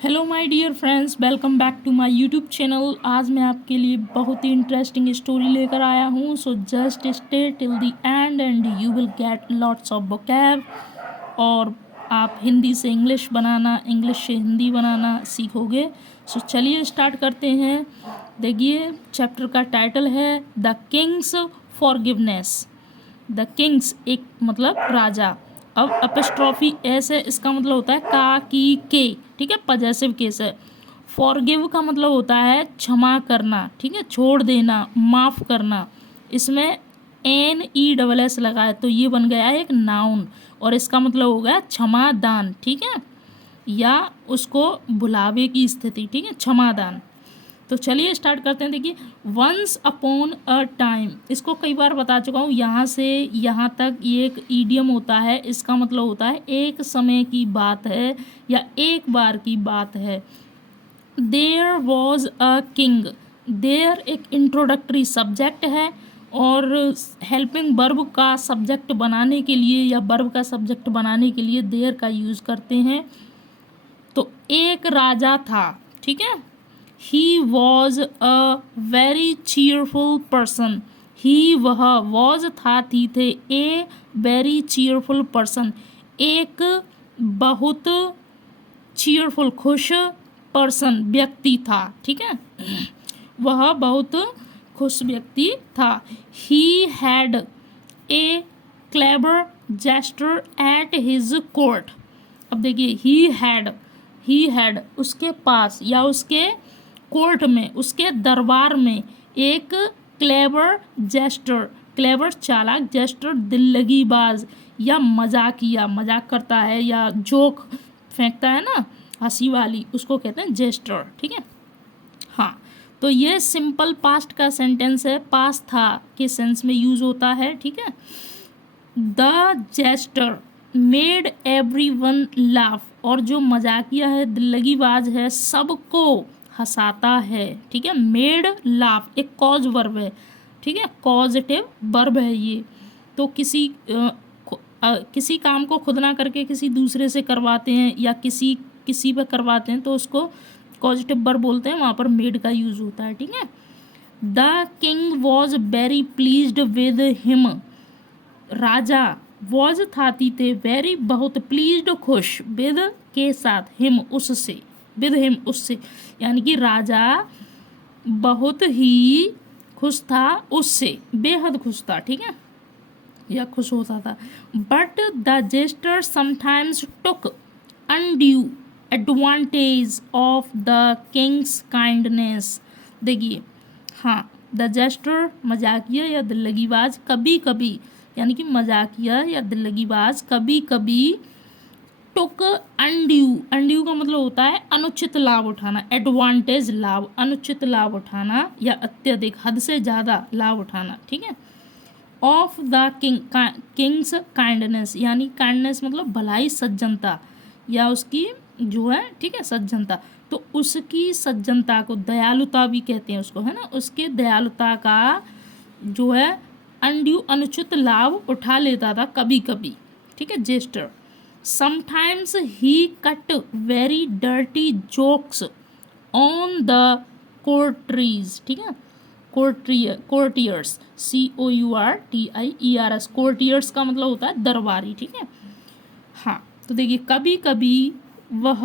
Hello my dear friends, welcome back to my YouTube channel. आज मैं आपके लिए बहुत ही इंटरेस्टिंग स्टोरी लेकर आया हूँ। So just stay till the end and you will get lots of vocab. और आप हिंदी से इंग्लिश बनाना, इंग्लिश से हिंदी बनाना सीखोगे। सो चलिए स्टार्ट करते हैं। देखिए, चैप्टर का टाइटल है the Kings forgiveness. The Kings एक मतलब राजा। अब अपोस्ट्रोफी एस है, इसका मतलब होता है का की के, ठीक है, पजेसिव केस है। फॉरगिव का मतलब होता है क्षमा करना, ठीक है, छोड़ देना, माफ़ करना। इसमें एन ई डबल एस लगा है तो ये बन गया एक नाउन और इसका मतलब हो गया क्षमा दान, ठीक है, या उसको भुलावे की स्थिति, ठीक है, क्षमा दान। तो चलिए स्टार्ट करते हैं। देखिए, वंस अपॉन अ टाइम, इसको कई बार बता चुका हूँ। यहाँ से यहाँ तक ये एक ईडियम होता है। इसका मतलब होता है एक समय की बात है या एक बार की बात है। There was a king. There एक इंट्रोडक्टरी सब्जेक्ट है और हेल्पिंग वर्ब का सब्जेक्ट बनाने के लिए या वर्ब का सब्जेक्ट बनाने के लिए देयर का यूज़ करते हैं। तो एक राजा था, ठीक है। He was a very cheerful person. He वह, वॉज था थी थे, ए वेरी चीयरफुल पर्सन एक बहुत चीयरफुल खुश पर्सन व्यक्ति था, ठीक है, वह बहुत खुश व्यक्ति था। He had a clever jester at his court. अब देखिए, ही हैड उसके पास या उसके कोर्ट में, उसके दरबार में एक क्लेवर जेस्टर, क्लेवर चालाक, जेस्टर दिल्लगीबाज या मजाकिया, मजाक करता है या जोक फेंकता है ना, हंसी वाली, उसको कहते हैं जेस्टर, ठीक है। हाँ, तो ये सिंपल पास्ट का सेंटेंस है, पास था के सेंस में यूज होता है, ठीक है। The jester made everyone laugh, और जो मजाकिया है, दिल्लगीबाज है, सबको हंसाता है, ठीक है। मेड लाफ एक कॉज वर्ब है, ठीक है, कॉजेटिव वर्ब है ये। तो किसी काम को खुद ना करके किसी दूसरे से करवाते हैं या किसी पर करवाते हैं तो उसको कॉजेटिव वर्ब बोलते हैं, वहाँ पर मेड का यूज होता है, ठीक है। The king was very pleased with him. Raja was थाती थे, वेरी बहुत, प्लीज्ड खुश, विद के साथ, हिम उससे, विद हिम उससे, यानी कि राजा बहुत ही खुश था उससे, बेहद खुश था, ठीक है, या खुश होता था। But the jester sometimes took undue advantage of the king's kindness. देखिए, हाँ, द जेस्टर मजाकिया या दिल्लगीबाज कभी कभी, यानी कि मजाकिया या दिल्लगीबाज कभी कभी, टुक अनड्यू, अनड्यू का मतलब होता है अनुचित लाभ उठाना, एडवांटेज लाभ, अनुचित लाभ उठाना या अत्यधिक, हद से ज़्यादा लाभ उठाना, ठीक है। ऑफ द किंग्स काइंडनेस, यानी काइंडनेस मतलब भलाई, सज्जनता या उसकी जो है, ठीक है, सज्जनता। तो उसकी सज्जनता को दयालुता भी कहते हैं उसको, है ना, उसके दयालुता का जो है अनड्यू अनुचित लाभ उठा लेता था कभी कभी, ठीक है, jester. Sometimes he cut very dirty jokes on the courtiers, ठीक है, कोर्टियर्स, COURTIERS, कोर्टियर्स का मतलब होता है दरबारी, ठीक है। हाँ, तो देखिए, कभी कभी वह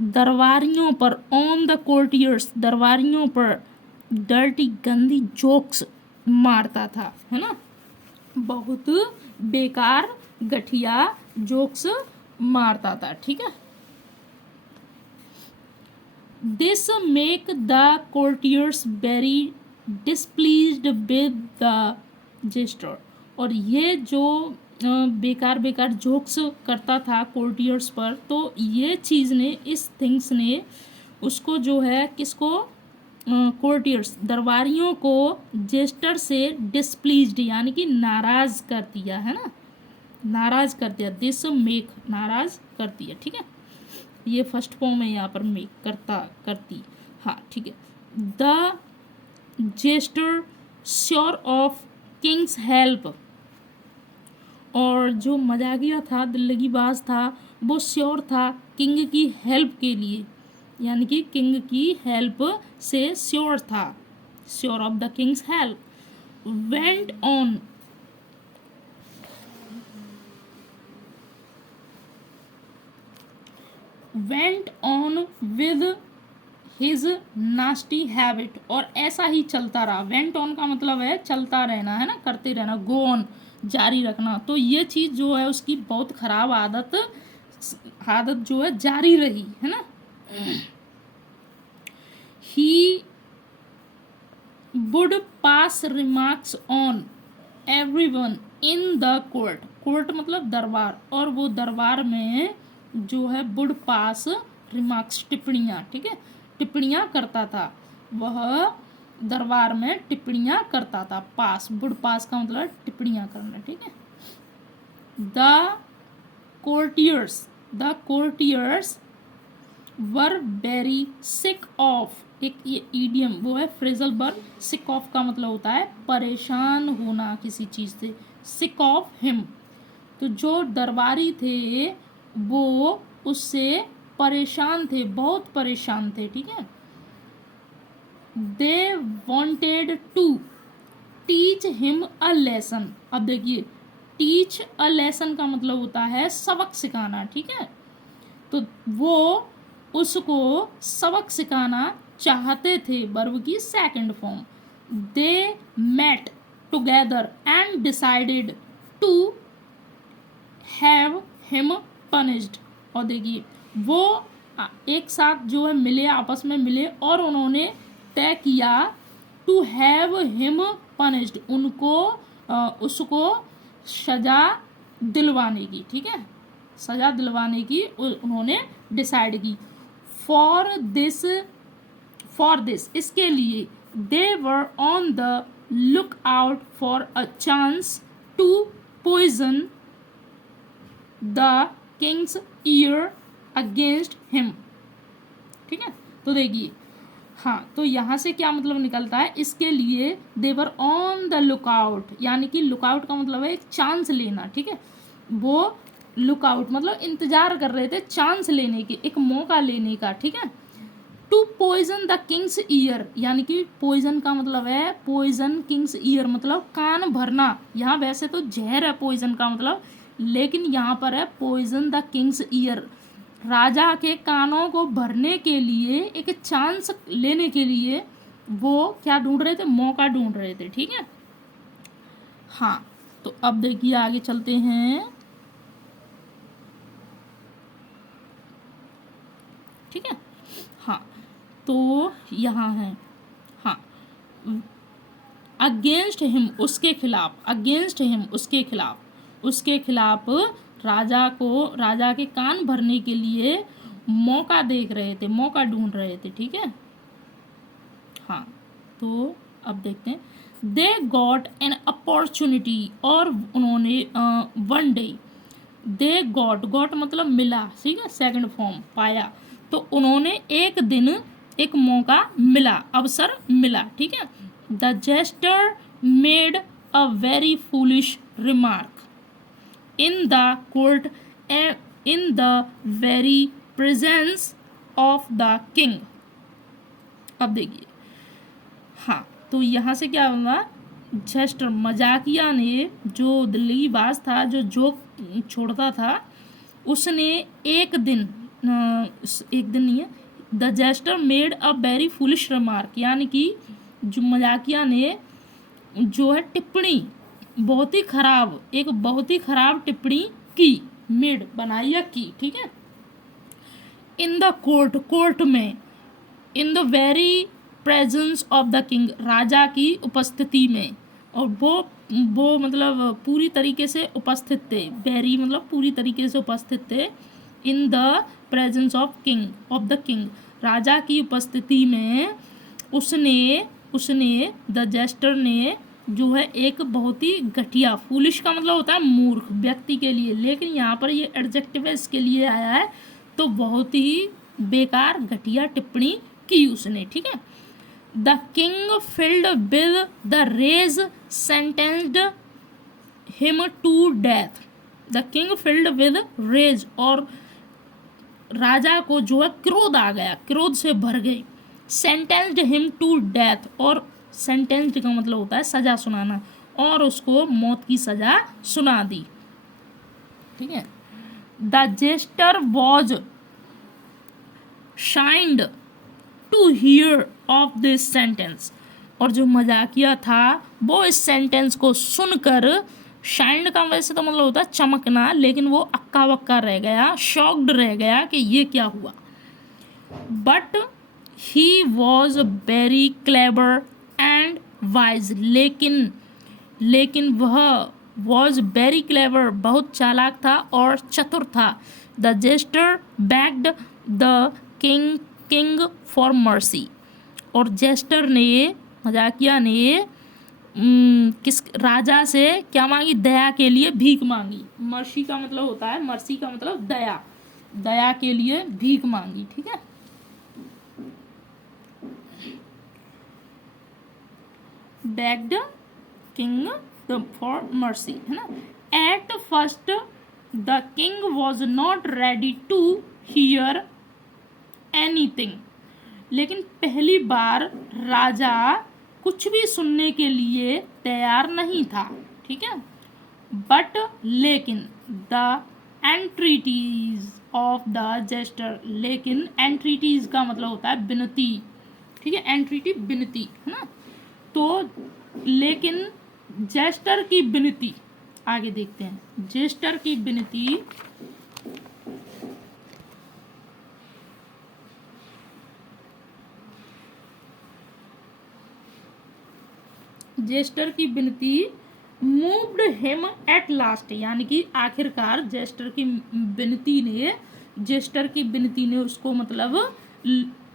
दरबारियों पर, ऑन द कोर्टियर्स, दरबारियों पर डर्टी गंदी जोक्स मारता था, है ना, बहुत बेकार घटिया जोक्स मारता था, ठीक है। This make the courtiers very displeased with the jester, और ये जो बेकार बेकार जोक्स करता था कोर्टियर्स पर, तो ये चीज़ ने, इस थिंग्स ने उसको जो है, किसको, कोर्टियर्स दरबारियों को जेस्टर से डिसप्लीज्ड यानी कि नाराज कर दिया, है ना, नाराज कर दिया। दिस मेक नाराज कर दिया, ठीक है, ये फर्स्ट फॉर्म है यहाँ पर, मेक करता, करती, हाँ, ठीक है। The jester sure of king's help, और जो मजाकिया था, दिल्लगीबाज था, वो श्योर था किंग की हेल्प के लिए, यानी कि किंग की हेल्प से श्योर था, sure of the Kings help. Went on with his nasty habit, और ऐसा ही चलता रहा। वेंट ऑन का मतलब है चलता रहना, है ना, करते रहना, गो ऑन, जारी रखना। तो ये चीज़ जो है उसकी बहुत खराब आदत जो है जारी रही, है ना। He would pass remarks on everyone in the court, court मतलब दरबार, और वो दरबार में जो है वुड पास रिमार्क्स, टिप्पणियाँ, ठीक है, टिप्पणियाँ करता था, वह दरबार में टिप्पणियाँ करता था। पास, वुड पास का मतलब टिप्पणियाँ करना, ठीक है। The courtiers were very sick of, एक ये ईडियम वो है फ्रेजल वर्ब, सिक ऑफ का मतलब होता है परेशान होना किसी चीज़ से, सिक ऑफ हिम। तो जो दरबारी थे वो उससे परेशान थे, बहुत परेशान थे, ठीक है। They wanted to teach him a lesson. अब देखिए, टीच अ लेसन का मतलब होता है सबक सिखाना, ठीक है। तो वो उसको सबक सिखाना चाहते थे, वर्ब की second form. They met together and decided to have him punished. और देखिए वो एक साथ जो है मिले, आपस में मिले, और उन्होंने तय किया टू हैव हिम पनिश्ड, उनको उसको सजा दिलवाने की, ठीक है, सजा दिलवाने की उन्होंने डिसाइड की। फॉर दिस इसके लिए they were on the look out for a chance to poison the king's ear against him, ठीक है। तो देखिए, हाँ, तो यहाँ से क्या मतलब निकलता है, इसके लिए देवर ऑन द लुकआउट, यानी कि लुकआउट का मतलब है एक चांस लेना, ठीक है। वो लुकआउट मतलब इंतजार कर रहे थे चांस लेने की, एक मौका लेने का, ठीक है। To poison the king's ear, यानी कि पॉइजन का मतलब है पॉइजन, किंग्स ईयर मतलब कान भरना। यहाँ वैसे तो जहर है पॉइजन का मतलब, लेकिन यहाँ पर है पॉइजन द किंग्स ईयर, राजा के कानों को भरने के लिए, एक चांस लेने के लिए वो क्या ढूंढ रहे थे, मौका ढूंढ रहे थे, ठीक है। हाँ, तो अब देखिए आगे चलते हैं, ठीक है। हाँ, तो यहाँ है, हाँ, अगेंस्ट हिम उसके खिलाफ, अगेंस्ट हिम उसके खिलाफ, उसके खिलाफ राजा को, राजा के कान भरने के लिए मौका देख रहे थे, मौका ढूंढ रहे थे, ठीक है। हाँ, तो अब देखते हैं, दे गॉट एन अपॉर्चुनिटी, और उन्होंने वन डे, दे गॉट मतलब मिला, ठीक है, सेकंड फॉर्म पाया। तो उन्होंने एक दिन एक मौका मिला, अवसर मिला, ठीक है। The jester made a very foolish remark in the court, in the very presence of the king. अब देखिए, हाँ, तो यहाँ से क्या होगा, जेस्टर मजाकिया ने, जो दिल्ली बाज था, जो जोक छोड़ता था, उसने एक दिन, एक दिन नहीं है, the jester made a very foolish remark, यानी कि जो मजाकिया ने जो है टिप्पणी, बहुत ही खराब, एक बहुत ही खराब टिप्पणी की, मेड बनाई या की, ठीक है। इन द कोर्ट, कोर्ट में, in the very presence of the king, राजा की उपस्थिति में, और वो मतलब पूरी तरीके से उपस्थित थे, वेरी मतलब पूरी तरीके से उपस्थित थे, in the presence of the king, राजा की उपस्थिति में उसने द जेस्टर ने जो है एक बहुत ही घटिया, फूलिश का मतलब होता है मूर्ख व्यक्ति के लिए, लेकिन यहाँ पर ये एडजेक्टिव है इसके लिए आया है, तो बहुत ही बेकार घटिया टिप्पणी की उसने, ठीक है। The king filled with the rage sentenced him to death, the king filled with rage, और राजा को जो है क्रोध आ गया, क्रोध से भर गई। सेंटेंस्ड हिम टू डेथ, और सेंटेंस्ड का मतलब होता है सजा सुनाना, और उसको मौत की सजा सुना दी। ठीक है। The jester was shined to hear of this sentence, और जो मजाकिया था वो इस सेंटेंस को सुनकर, शाइंड का वैसे तो मतलब होता है चमकना, लेकिन वो अक्का बक्का रह गया, शॉक्ड रह गया कि ये क्या हुआ। But he was very clever and wise, लेकिन वह वॉज वेरी क्लेवर, बहुत चालाक था और चतुर था। The jester begged the king for mercy, और जेस्टर ने, मजाकिया ने किस राजा से क्या मांगी, दया के लिए भीख मांगी। मर्सी का मतलब होता है, मर्सी का मतलब दया, दया के लिए भीख मांगी। ठीक है। बेग्ड किंग फॉर मर्सी, है ना। At first the king was not ready to hear anything, लेकिन पहली बार राजा कुछ भी सुनने के लिए तैयार नहीं था। ठीक है। बट लेकिन द एंट्रीटीज ऑफ द जेस्टर, लेकिन एंट्रीटीज का मतलब होता है विनती। ठीक है। एंट्रीटी विनती, है ना। तो लेकिन जेस्टर की विनती, आगे देखते हैं। जेस्टर की विनती, जेस्टर की विनती मूव्ड हिम एट लास्ट, यानी कि आखिरकार जेस्टर की विनती ने उसको मतलब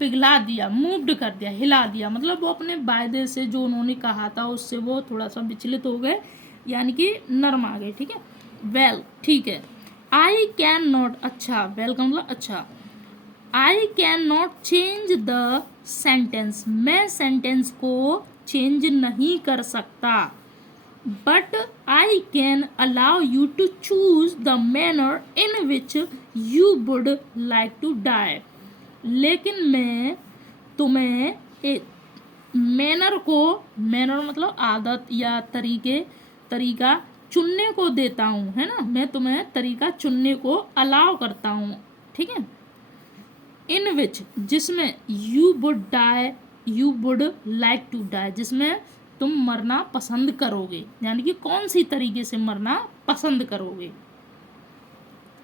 पिघला दिया, मूव्ड कर दिया, हिला दिया। मतलब वो अपने वायदे से, जो उन्होंने कहा था उससे वो थोड़ा सा विचलित हो गए, यानी कि नर्म आ गए। ठीक है। वेल, ठीक है। आई कैन नॉट, अच्छा, वेल का मतलब अच्छा। I can not change the sentence, मैं सेंटेंस को चेंज नहीं कर सकता। But I can allow you to choose the manner in which you would like to die, लेकिन मैं तुम्हें मैनर मतलब आदत या तरीका चुनने को देता हूँ, है ना। मैं तुम्हें तरीका चुनने को अलाउ करता हूँ। ठीक है। इन विच, जिसमें you would like to die, जिसमें तुम मरना पसंद करोगे, यानी कि कौन सी तरीके से मरना पसंद करोगे,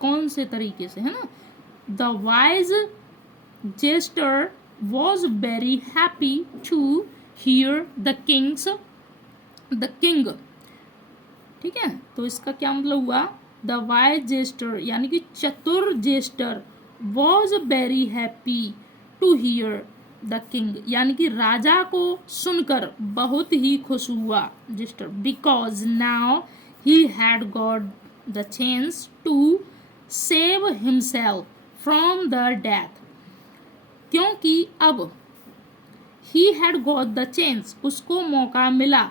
कौन से तरीके से, है ना। The wise jester was very happy to hear the king. ठीक है। तो इसका क्या मतलब हुआ, द वाइज जेस्टर यानी कि चतुर jester, was very happy to hear the king, यानी कि राजा को सुनकर बहुत ही खुश हुआ jester, because now he had got the chance to save himself from the death, क्योंकि अब he had got the chance, उसको मौका मिला,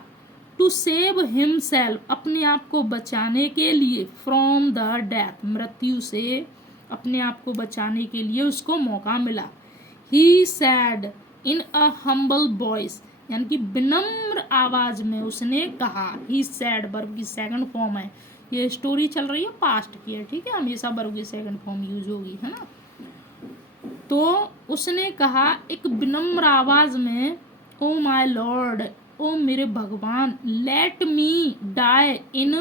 टू सेव हिमसेल्फ, अपने आप को बचाने के लिए, फ्रॉम द डेथ, मृत्यु से अपने आप को बचाने के लिए उसको मौका मिला। He said in a humble voice, यानी कि विनम्र आवाज में उसने कहा। ही सैड वर्ब की सेकंड फॉर्म है, ये स्टोरी चल रही है पास्ट की है। ठीक है। हमेशा वर्ब की सेकंड फॉर्म यूज होगी, है ना। तो उसने कहा एक विनम्र आवाज में, ओ माय लॉर्ड, ओ मेरे भगवान, let me die in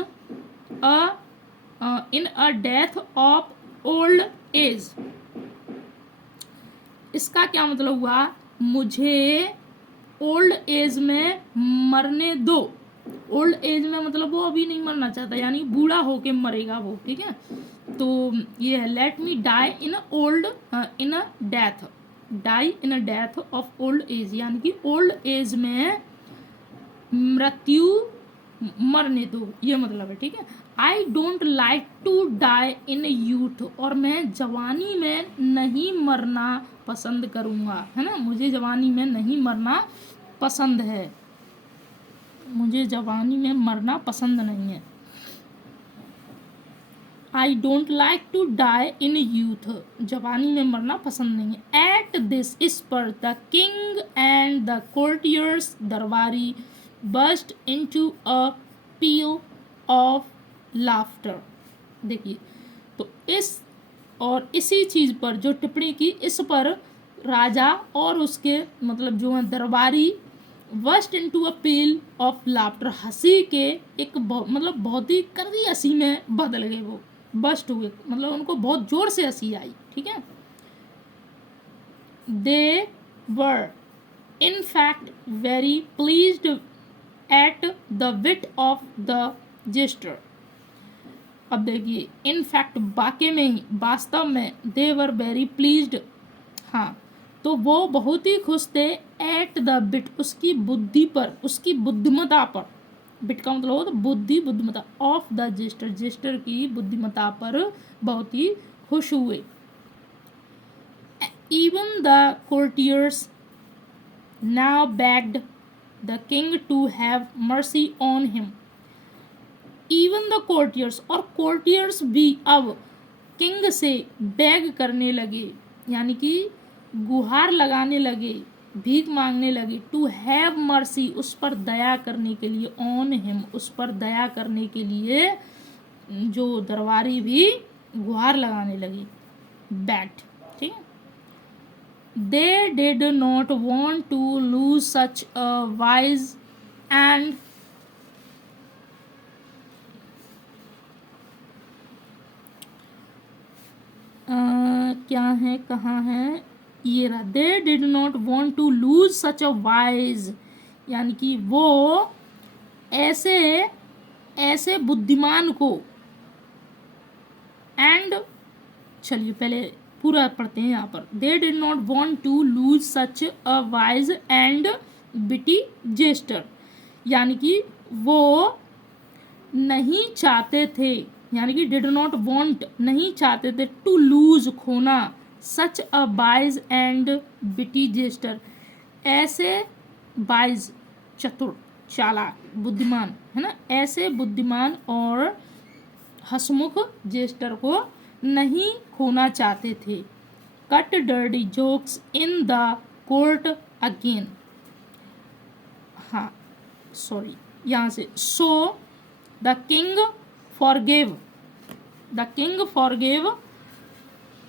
a death of old age. इसका क्या मतलब हुआ, मुझे ओल्ड एज में मरने दो। ओल्ड एज में मतलब वो अभी नहीं मरना चाहता, यानी बूढ़ा होके मरेगा वो। ठीक है। तो ये है let me die in a death of old age, यानी कि ओल्ड एज में मृत्यु मरने दो, ये मतलब है। ठीक है। I don't like to die in youth, और मैं जवानी में नहीं मरना पसंद करूँगा, है ना। मुझे जवानी में नहीं मरना पसंद है, मुझे जवानी में मरना पसंद नहीं है। I don't like to die in youth, जवानी में मरना पसंद नहीं है। एट दिस, इस पर, the king and the courtiers, दरबारी, burst into a peal of laughter. देखिए, तो इस और इसी चीज़ पर जो टिप्पणी की, इस पर राजा और उसके मतलब जो है दरबारी burst into a peal of laughter, हंसी के एक मतलब बहुत ही कड़वी हंसी में बदल गए। वो बस्ट हुए, मतलब उनको बहुत जोर से हंसी आई। ठीक है। They were in fact very pleased at the wit of the jester. अब देखिए, इन फैक्ट वाकई में ही, वास्तव में, दे वर वेरी प्लीज्ड, हाँ, तो वो बहुत ही खुश थे। एट द बिट, उसकी बुद्धि पर, उसकी बुद्धिमता पर, बिट का मतलब होता बुद्धि, बुद्धिमता, ऑफ द जेस्टर, जेस्टर की बुद्धिमता पर बहुत ही खुश हुए। Even the courtiers now begged the king to have mercy on him. Even the courtiers, और कोर्टियर्स भी अब किंग से बेग करने लगे, यानी कि गुहार लगाने लगे, भीख मांगने लगे, टू हैव मर्सी, उस पर दया करने के लिए, ऑन हिम, उस पर दया करने के लिए जो दरबारी भी गुहार लगाने लगे, बैट। ठीक है। They did not want to lose such a wise and क्या है, कहाँ है, ये रहा। They did not want to lose such a wise, यानी कि वो ऐसे ऐसे बुद्धिमान को, एंड, चलिए पहले पूरा पढ़ते हैं यहाँ पर। They did not want to lose such a wise and witty jester, यानी कि वो नहीं चाहते थे, यानी कि डिड नॉट वॉन्ट, नहीं चाहते थे, टू लूज, खोना, सच a wise and witty gesture, ऐसे वाइज, चतुर, चालाक, बुद्धिमान, है ना, ऐसे बुद्धिमान और हंसमुख जेस्टर को नहीं खोना चाहते थे। Cut dirty jokes in the court again, हाँ सॉरी, यहाँ से, so the king forgive, the king forgive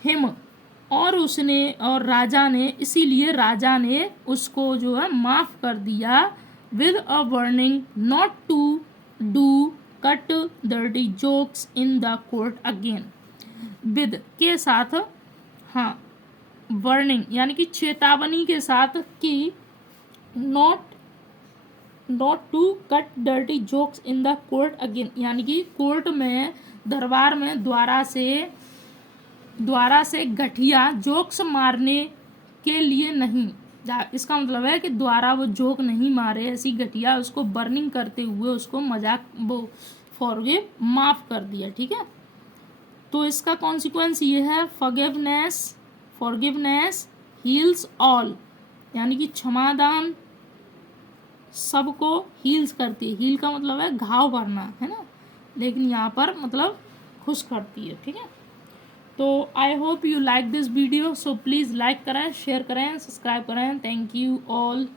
him, और उसने, और राजा ने, इसीलिए राजा ने उसको जो है माफ कर दिया। With a warning not to do cut dirty jokes in the court again, with के साथ, हाँ, वार्निंग यानी कि चेतावनी के साथ, कि not to cut dirty jokes in the court again, यानी कि कोर्ट में, दरबार में द्वारा से घटिया जोक्स मारने के लिए नहीं। इसका मतलब है कि द्वारा वो जोक नहीं मारे, ऐसी घटिया, उसको बर्निंग करते हुए उसको मजाक, वो फॉरगिव, माफ कर दिया। ठीक है। तो इसका कॉन्सिक्वेंस ये है, फॉरगिवनेस हील्स ऑल, यानी कि क्षमादान सबको हील्स करती है। हील का मतलब है घाव भरना, है ना, लेकिन यहाँ पर मतलब खुश करती है। ठीक है। तो I hope you like this video, so please like करें, शेयर करें, सब्सक्राइब करें। Thank you all.